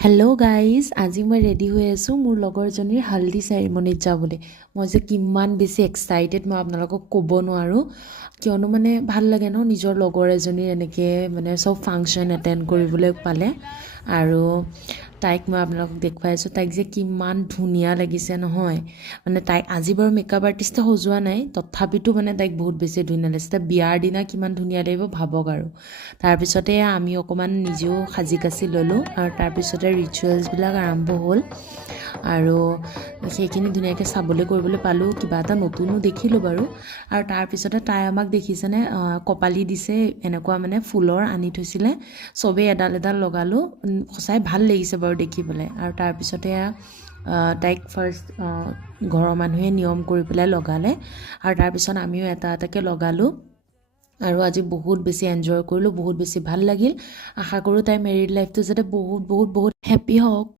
Hello' guys, আজি মই ready হৈ আছোঁ মোৰ লগৰজনীৰ হালধি চেৰিমনিত যাবলৈ। মই যে কিমান বেছি এক্সাইটেড মই আপোনালোকক ক'ব নোৱাৰোঁ। কিয়নো মানে ভাল লাগে ন নিজৰ লগৰ এজনীৰ এনেকৈ মানে চব ফাংচন এটেণ্ড কৰিবলৈ পালে। আৰু তাইক মই আপোনালোকক দেখুৱাই আছোঁ, তাইক যে কিমান ধুনীয়া লাগিছে নহয়। মানে তাইক আজি বাৰু মেকআপ আৰ্টিষ্টে সজোৱা নাই, তথাপিতো মানে তাইক বহুত বেছি ধুনীয়া লাগিছে। তাই বিয়াৰ দিনা কিমান ধুনীয়া লাগিব ভাবক আৰু। তাৰপিছতে আমি অকণমান নিজেও সাজি কাচি ল'লোঁ আৰু তাৰপিছতে ৰিচুৱেলছবিলাক আৰম্ভ হ'ল। আৰু সেইখিনি ধুনীয়াকৈ চাবলৈ কৰিবলৈ পালোঁ, কিবা এটা নতুনো দেখিলোঁ বাৰু। আৰু তাৰপিছতে তাই আমাক দেখিছেনে কপালি দিছে, এনেকুৱা মানে ফুলৰ আনি থৈছিলে, চবেই এডাল এডাল লগালোঁ। সঁচাই ভাল লাগিছে বাৰু দেখিবলৈ। আৰু তাৰপিছতে তাইক ফাৰ্ষ্ট ঘৰৰ মানুহে নিয়ম কৰি পেলাই লগালে, আৰু তাৰপিছত আমিও এটা এটাকৈ লগালোঁ। আৰু আজি বহুত বেছি এনজয় কৰিলোঁ, বহুত বেছি ভাল লাগিল। আশা কৰোঁ তাইৰ মেৰিড লাইফটো যাতে বহুত বহুত বহুত হেপ্পী হওক।